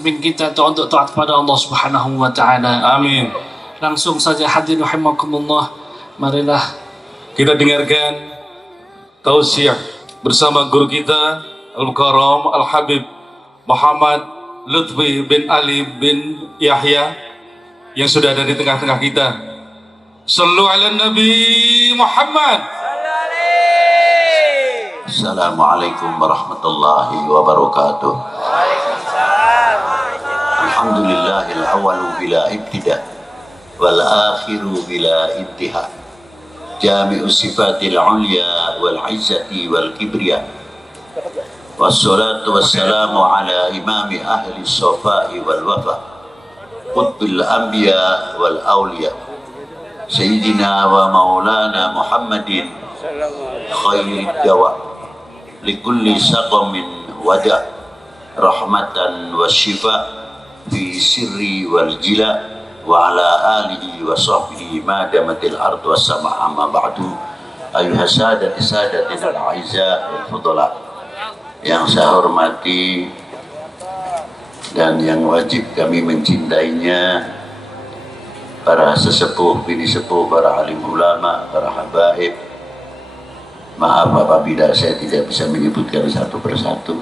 pimpin kita untuk taat kepada Allah Subhanahu wa taala. Amin. Langsung saja hadirin rahimakumullah, marilah Kita dengarkan tausiah bersama guru kita Al-Mukarram Al-Habib Muhammad Lutfi bin Ali bin Yahya yang sudah ada di tengah-tengah kita. Sallu ala Nabi Muhammad. Assalamualaikum warahmatullahi wabarakatuh. Alhamdulillahil awalu bila ibtida wal akhiru bila intiha. Jami'u sifatil ulya wal izzati wal kibriya. Wassalatu wassalamu ala imami ahli sofai wal wafa, qutbil anbiya wal awliya, Sayyidina wa maulana Muhammadin khairid dawa likulli saqamin wada, rahmatan wa syifa fi sirri wal jila, wa ala alihi wa sahbihi ma damatil ardu was sama. Amma ba'du, ayuha sadati sadatina al-aizza wal fudala, yang saya hormati dan yang wajib kami mencintainya, para sesepuh, bini sepuh, para alim ulama, para habaib. Maaf apabila saya tidak bisa menyebutkan satu persatu,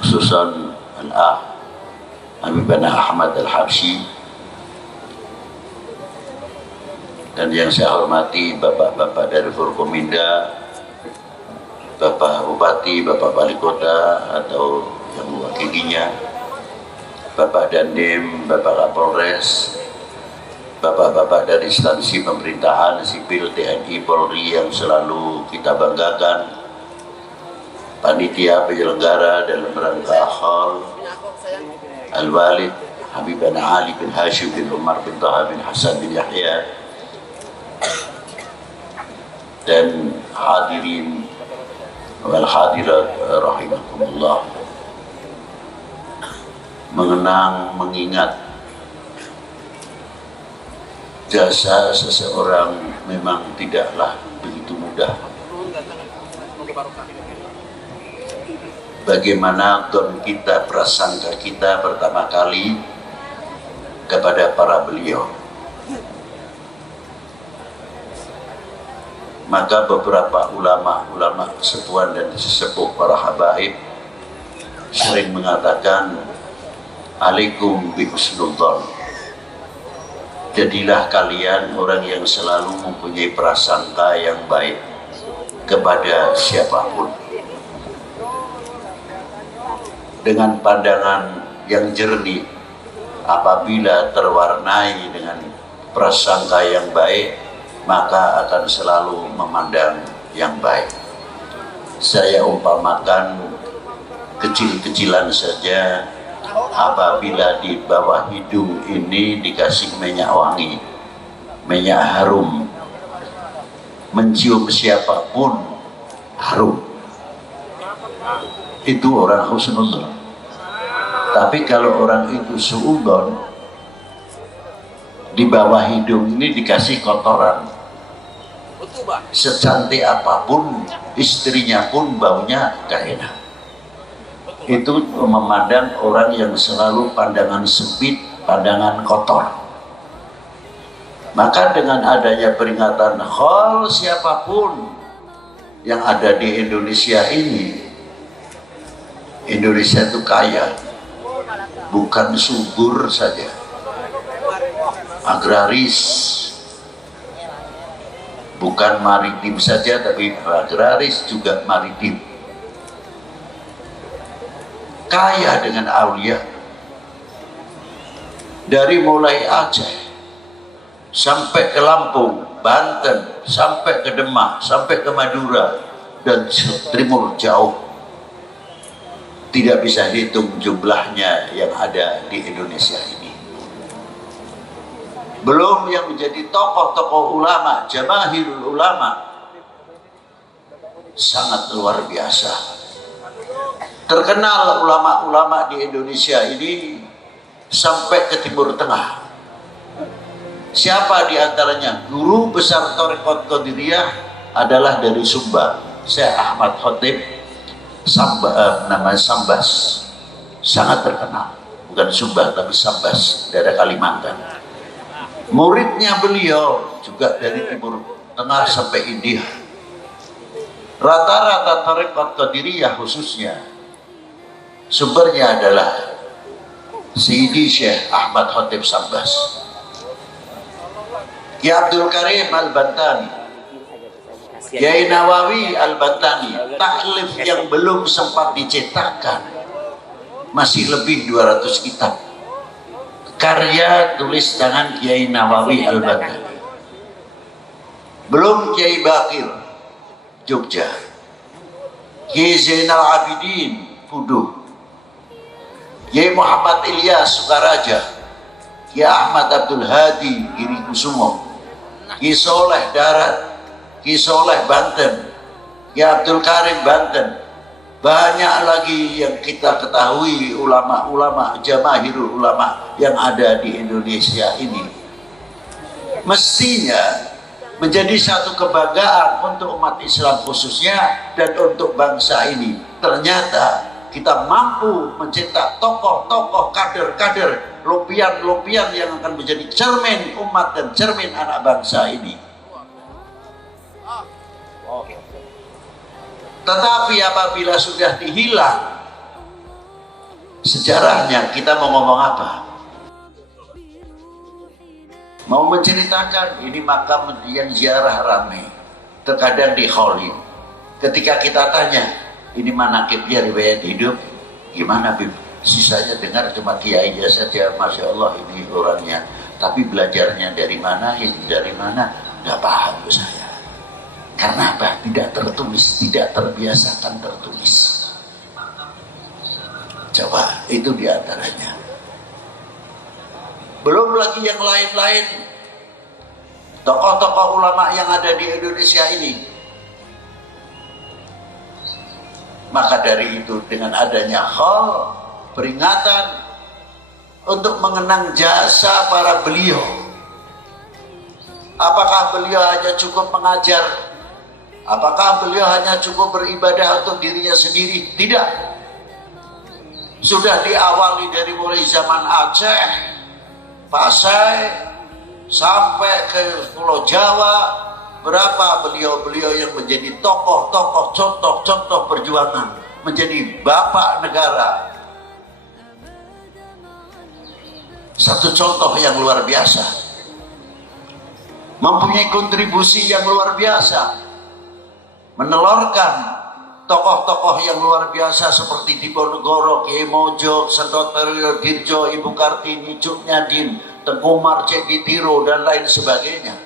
khususan Al-Ah Habibana Ahmad Al-Habsyi, dan yang saya hormati bapak-bapak dari Forkominda, Bapak Bupati, Bapak Wali Kota atau yang mewakilinya, Bapak Dandim, Bapak Kapolres, bapak-bapak dari instansi pemerintahan sipil, TNI, Polri yang selalu kita banggakan, panitia penyelenggara dalam rangka Haul Al-Walid Habibana Ali bin Hashim bin Umar bin Taha bin Hasan bin Yahya, dan hadirin wal hadirat rahimakumullah. Mengenang, mengingat jasa seseorang memang tidaklah begitu mudah. Bagaimana don kita, prasangka kita pertama kali kepada para beliau. Maka beberapa ulama sepuan dan sesepuh para habaib sering mengatakan, alaikum bi husnul dzan. Jadilah kalian orang yang selalu mempunyai prasangka yang baik kepada siapapun, dengan pandangan yang jernih. Apabila terwarnai dengan prasangka yang baik, maka akan selalu memandang yang baik. Saya umpamakan kecil-kecilan saja, apabila di bawah hidung ini dikasih minyak wangi, minyak harum, mencium siapapun harum, itu orang husnuzon. Tapi kalau orang itu suudzon, di bawah hidung ini dikasih kotoran, secantik apapun istrinya pun baunya gak enak. Itu memandang orang yang selalu pandangan sempit, pandangan kotor. Maka dengan adanya peringatan khol siapapun yang ada di Indonesia ini, Indonesia itu kaya, bukan subur saja, agraris, bukan maritim saja, tapi agraris juga maritim. Kaya dengan aulia, dari mulai Aceh sampai ke Lampung, Banten, sampai ke Demak, sampai ke Madura, dan timur jauh. Tidak bisa hitung jumlahnya yang ada di Indonesia ini. Belum yang menjadi tokoh-tokoh ulama, jamaahirul ulama, sangat luar biasa. Terkenal ulama-ulama di Indonesia ini sampai ke Timur Tengah. Siapa di antaranya? Guru besar Thariqat Qadiriyah adalah dari Sumba, Syekh Ahmad Khotib, namanya Sambas. sangat terkenal, bukan Sumba tapi Sambas, daerah Kalimantan. Muridnya beliau juga dari Timur Tengah sampai India. Rata-rata tarekat Qadiriyah khususnya sumbernya adalah Sayyidi Syekh Ahmad Khatib Sambas, Ki Abdul Karim Al-Bantani, Kiai Nawawi Al-Bantani. Taklif yang belum sempat dicetakkan masih lebih 200 kitab karya tulis tangan Kiai Nawawi Al-Bantani. Belum Kiai Bakir Jogja, Kiai Zainal Abidin Fuduh, Kiai Muhammad Ilyas Sukaraja, Kiai Ahmad Abdul Hadi Giri Kusumo, Kiai Soleh Darat, Kiai Soleh Banten, Kiai Abdul Karim Banten. Banyak lagi yang kita ketahui ulama-ulama, jamaahirul ulama yang ada di Indonesia ini. Mestinya menjadi satu kebanggaan untuk umat Islam khususnya dan untuk bangsa ini. Ternyata kita mampu mencetak tokoh-tokoh, kader-kader, lopian-lopian yang akan menjadi cermin umat dan cermin anak bangsa ini. Tetapi apabila sudah dihilang sejarahnya, kita mau ngomong apa? Mau menceritakan ini makam yang ziarah ramai, terkadang di Kholin. Ketika kita tanya, ini manakibnya riwayat hidup, gimana Bib? Sisanya dengar cuma kiainya saja, Masya Allah ini orangnya. Tapi belajarnya dari mana, dari mana, nggak paham saya. Karena apa? Tidak tertulis, tidak terbiasakan tertulis. Coba, itu diantaranya. Belum lagi yang lain-lain, tokoh-tokoh ulama yang ada di Indonesia ini. Maka dari itu dengan adanya hal peringatan untuk mengenang jasa para beliau. Apakah beliau hanya cukup mengajar? Apakah beliau hanya cukup beribadah untuk dirinya sendiri? Tidak. Sudah diawali dari mulai zaman Aceh, Pasai, sampai ke Pulau Jawa. Berapa beliau-beliau yang menjadi tokoh-tokoh, contoh-contoh perjuangan, menjadi bapak negara. Satu contoh yang luar biasa, mempunyai kontribusi yang luar biasa, menelurkan tokoh-tokoh yang luar biasa seperti Diponegoro, Kiai Mojo, Sentotorio Dirjo, Ibu Kartini, Cuk Nyadin, Tengku Marcek Ditiro, dan lain sebagainya.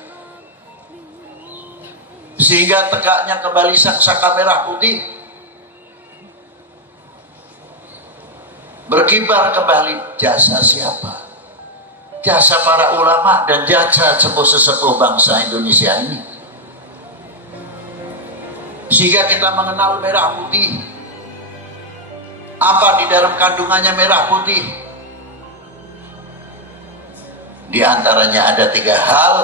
Sehingga tegaknya kembali Saka Merah Putih, berkibar kembali jasa siapa? Jasa para ulama dan jasa sepuh-sepuh bangsa Indonesia ini. Sehingga kita mengenal merah putih. Apa di dalam kandungannya merah putih? Di antaranya ada 3 hal: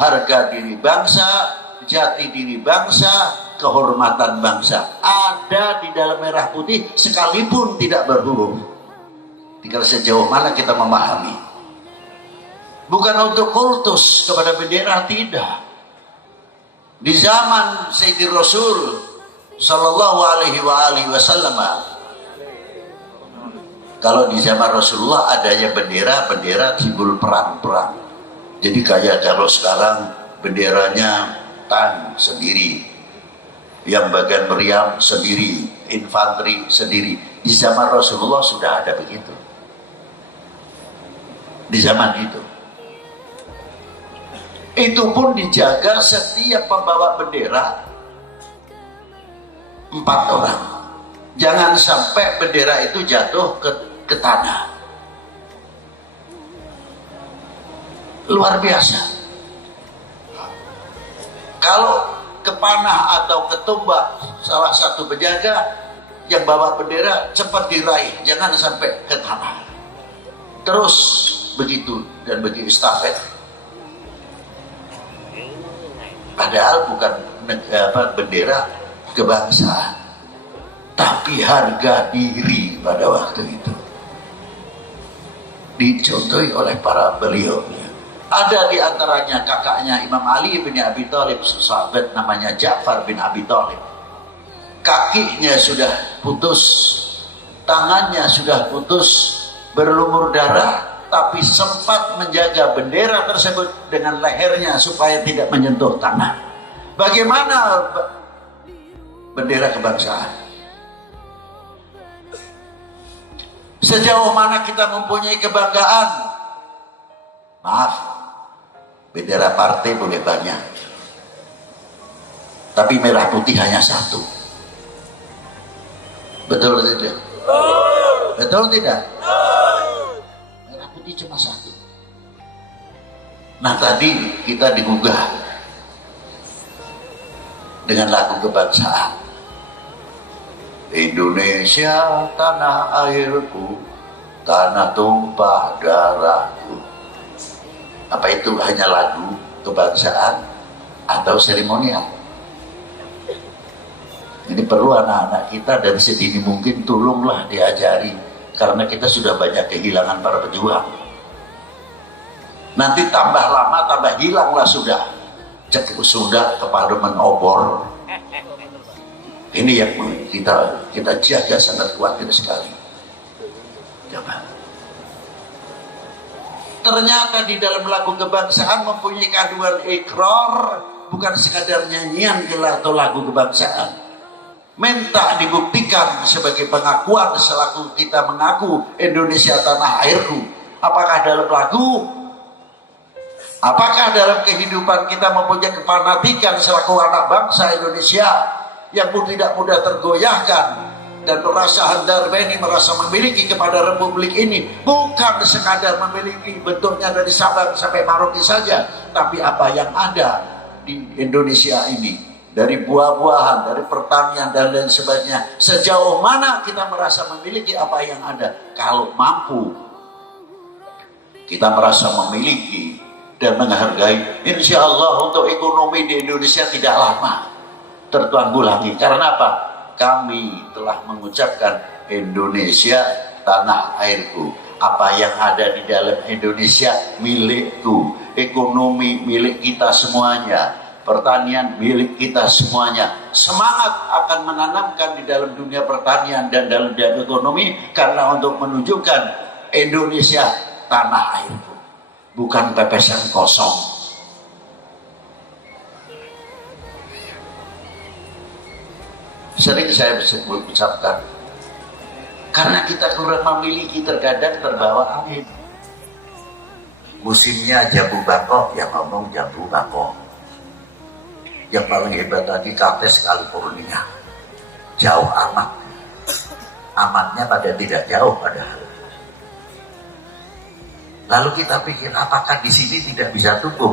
harga diri bangsa, jati diri bangsa, kehormatan bangsa. Ada di dalam merah putih sekalipun tidak berhuruf. Tinggal sejauh mana kita memahami. Bukan untuk kultus kepada bendera, tidak. Di zaman Sayyidina Rasul Sallallahu Alaihi Wasallam, kalau di zaman Rasulullah adanya bendera simbol perang. Jadi kayak kalau sekarang benderanya tank sendiri, yang bagian meriam sendiri, infanteri sendiri. Di zaman Rasulullah sudah ada begitu. Di zaman itu pun dijaga setiap pembawa bendera 4 orang. Jangan sampai bendera itu jatuh ke tanah. Luar biasa. Kalau ke panah atau ke tombak salah satu penjaga yang bawa bendera, cepat diraih, jangan sampai ke tanah. Terus begitu dan begitu estafet. Padahal bukan bendera kebangsaan, tapi harga diri pada waktu itu. dicontohi oleh para beliau. Ada di antaranya kakaknya Imam Ali bin Abi Thalib, sahabat namanya Ja'far bin Abi Thalib. Kakinya sudah putus, tangannya sudah putus, berlumur darah, tapi sempat menjaga bendera tersebut dengan lehernya supaya tidak menyentuh tanah. Bagaimana bendera kebangsaan? Sejauh mana kita mempunyai kebanggaan? Maaf, bendera partai boleh banyak, tapi merah putih hanya satu. Betul tidak? Betul tidak? Merah putih cuma satu. Nah, tadi kita digugah dengan lagu kebangsaan. Indonesia tanah airku, tanah tumpah darahku. Apa itu hanya lagu kebangsaan atau seremonial? Ini perlu anak-anak kita dari sedini mungkin tolonglah diajari, karena kita sudah banyak kehilangan para pejuang. Nanti tambah lama tambah hilanglah sudah. Cek sudah kepademan obor. Ini yang kita jaga sangat kuat sekali. Coba. Ternyata di dalam lagu kebangsaan mempunyai kandungan ikrar, bukan sekadar nyanyian gelar atau lagu kebangsaan. Minta dibuktikan sebagai pengakuan selaku kita mengaku Indonesia tanah airku. Apakah dalam lagu? Apakah dalam kehidupan kita mempunyai kefanatikan selaku anak bangsa Indonesia yang pun tidak mudah tergoyahkan dan merasa handarbeni, merasa memiliki kepada republik ini, bukan sekadar memiliki bentuknya dari Sabang sampai Merauke saja, tapi apa yang ada di Indonesia ini, dari buah-buahan, dari pertanian dan lain sebagainya. Sejauh mana kita merasa memiliki apa yang ada? Kalau mampu kita merasa memiliki dan menghargai, insya Allah untuk ekonomi di Indonesia tidak lama tertanggulangi. Karena apa? Kami telah mengucapkan Indonesia tanah airku. Apa yang ada di dalam Indonesia milikku. Ekonomi milik kita semuanya, pertanian milik kita semuanya. Semangat akan menanamkan di dalam dunia pertanian dan dalam dunia ekonomi, karena untuk menunjukkan Indonesia tanah airku, bukan pepesan kosong. Sering saya ucapkan, karena kita kurang memiliki, terkadang terbawa angin. Musimnya jambu bako, yang ngomong jambu bako. Yang paling hebat lagi Kates California, jauh amat. Amatnya pada tidak jauh padahal. Lalu kita pikir, apakah di sini tidak bisa tumbuh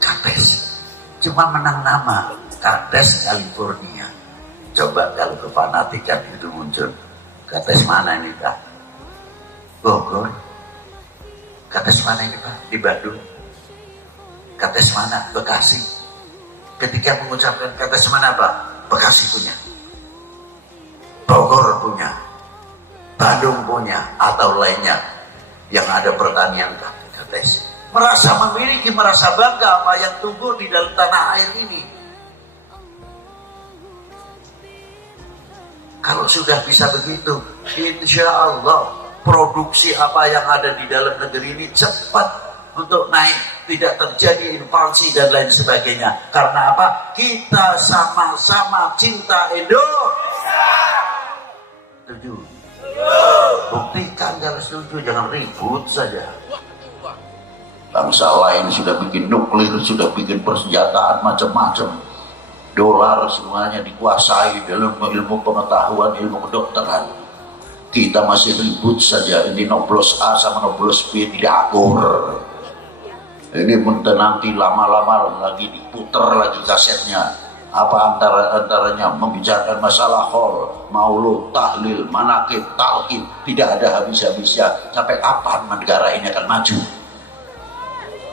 Kates? Cuma menang nama Kates California. Coba kalau kefanatikan itu muncul, Kates mana ini Pak? Bogor. Kates mana ini Pak? Di Bandung. Kates mana? Bekasi. Ketika mengucapkan Kates mana Pak? Bekasi punya, Bogor punya, Bandung punya, atau lainnya yang ada pertanian Kates. Merasa memiliki, merasa bangga apa yang tumbuh di dalam tanah air ini. Kalau sudah bisa begitu, insya Allah produksi apa yang ada di dalam negeri ini cepat untuk naik, tidak terjadi invasi dan lain sebagainya. Karena apa? Kita sama-sama cinta Indonesia. Setuju? Buktikan kalau setuju, jangan ribut saja. Bangsa lain sudah bikin nuklir, sudah bikin persenjataan macam-macam. Dolar semuanya dikuasai dalam ilmu pengetahuan, ilmu kedokteran. Kita masih ribut saja, ini noblos A sama noblos B tidak akur. Ini nanti lama-lama lagi diputer lagi kasetnya. Apa antaranya membicarakan masalah hol, maulud, tahlil, manakib, talqin, tidak ada habis-habisnya. Sampai kapan negara ini akan maju?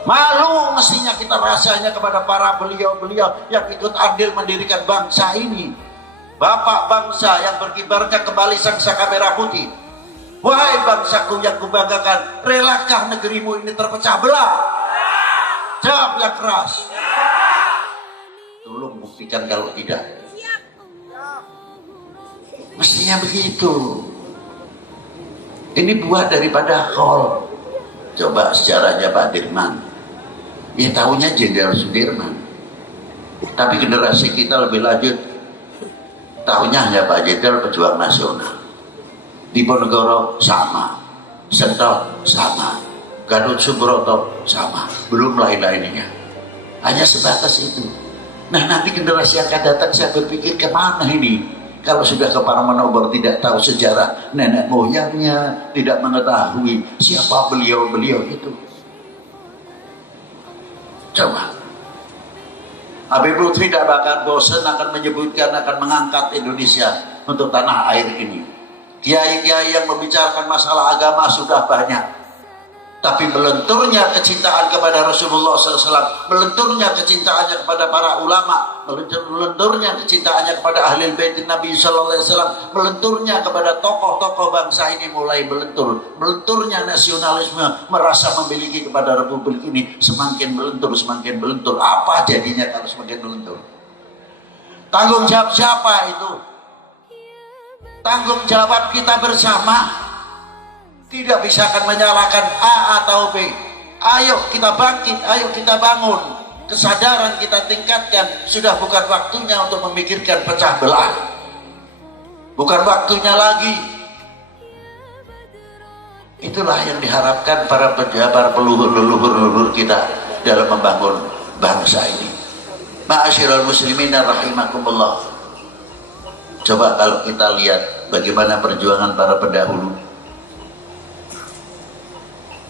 Malu mestinya kita rasanya kepada para beliau-beliau yang ikut andil mendirikan bangsa ini. Bapak bangsa yang berkibarnya kembali sang saka merah putih. Wahai bangsaku yang kubanggakan, relakah negerimu ini terpecah belah? Jawab yang keras. Tolong buktikan kalau tidak. Mestinya begitu. Ini buah daripada khol. Coba sejarahnya Pak Dirman. Ya tahunya Jenderal Sudirman. Tapi generasi kita lebih lanjut, tahunya hanya Pak Jenderal Pejuang Nasional. Diponegoro sama, Sentot sama, Gatot Subroto sama, belum lain-lainnya. Hanya sebatas itu. Nah nanti generasi yang akan datang saya berpikir kemana ini? Kalau sudah ke Parangmonobor tidak tahu sejarah nenek moyangnya, tidak mengetahui siapa beliau-beliau itu. Coba. Habib Lutfi tidak bakal bosan akan menyebutkan, akan mengangkat Indonesia untuk tanah air ini. Kiai-kiai yang membicarakan masalah agama sudah banyak. Tapi melenturnya kecintaan kepada Rasulullah SAW, melenturnya kecintaannya kepada para ulama, melenturnya kecintaannya kepada ahli bait Nabi SAW, melenturnya kepada tokoh-tokoh bangsa ini mulai melentur. Melenturnya nasionalisme, merasa memiliki kepada republik ini semakin melentur, semakin melentur. Apa jadinya kalau semakin melentur? Tanggung jawab siapa itu? Tanggung jawab kita bersama. Tidak bisa akan menyalahkan A atau B. Ayo kita bangkit, ayo kita bangun. Kesadaran kita tingkatkan. Sudah bukan waktunya untuk memikirkan pecah belah. Bukan waktunya lagi. Itulah yang diharapkan para pejabat, leluhur kita dalam membangun bangsa ini. Ma'asyiral muslimin rahimakumullah. Coba kalau kita lihat bagaimana perjuangan para pendahulu.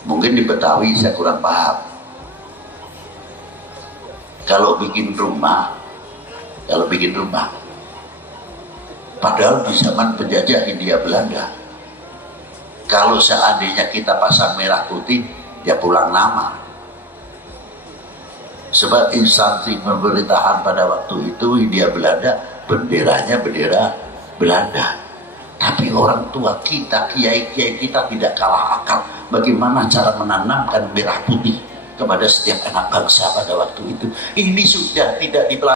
Mungkin di Betawi saya kurang paham. Kalau bikin rumah, padahal di zaman penjajah Hindia Belanda, kalau seandainya kita pasang merah putih, ya pulang nama. Sebab instansi pemerintahan pada waktu itu Hindia Belanda, benderanya bendera Belanda. Tapi orang tua kita, kiai-kiai kita tidak kalah akal. Bagaimana cara menanamkan merah putih kepada setiap anak bangsa pada waktu itu. Ini sudah tidak dipelajari.